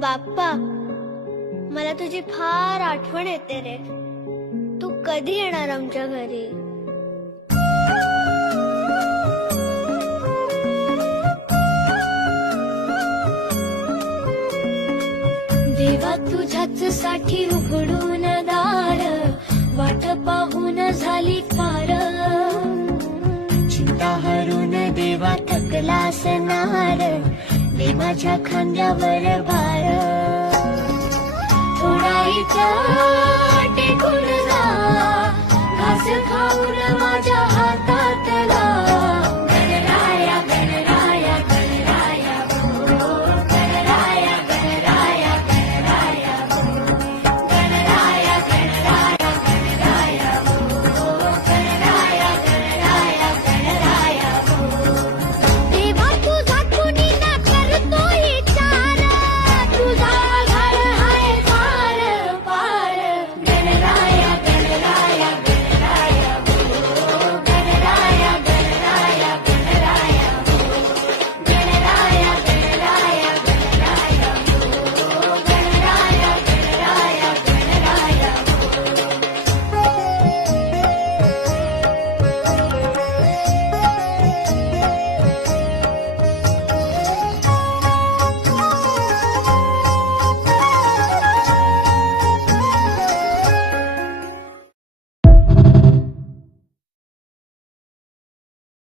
बाप्पा, मला तुझी फार आठवण येते रे. तू कधी येणार आमच्या घरी? देवा तुझ्याच साठी उघडून दार, वाट पाहून झाली फार. चिंता हरून देवा थकला असणार, दे माझ्या खांद्यावर भार. थोडा इथं टेकून जा, घास खाऊन माझ्या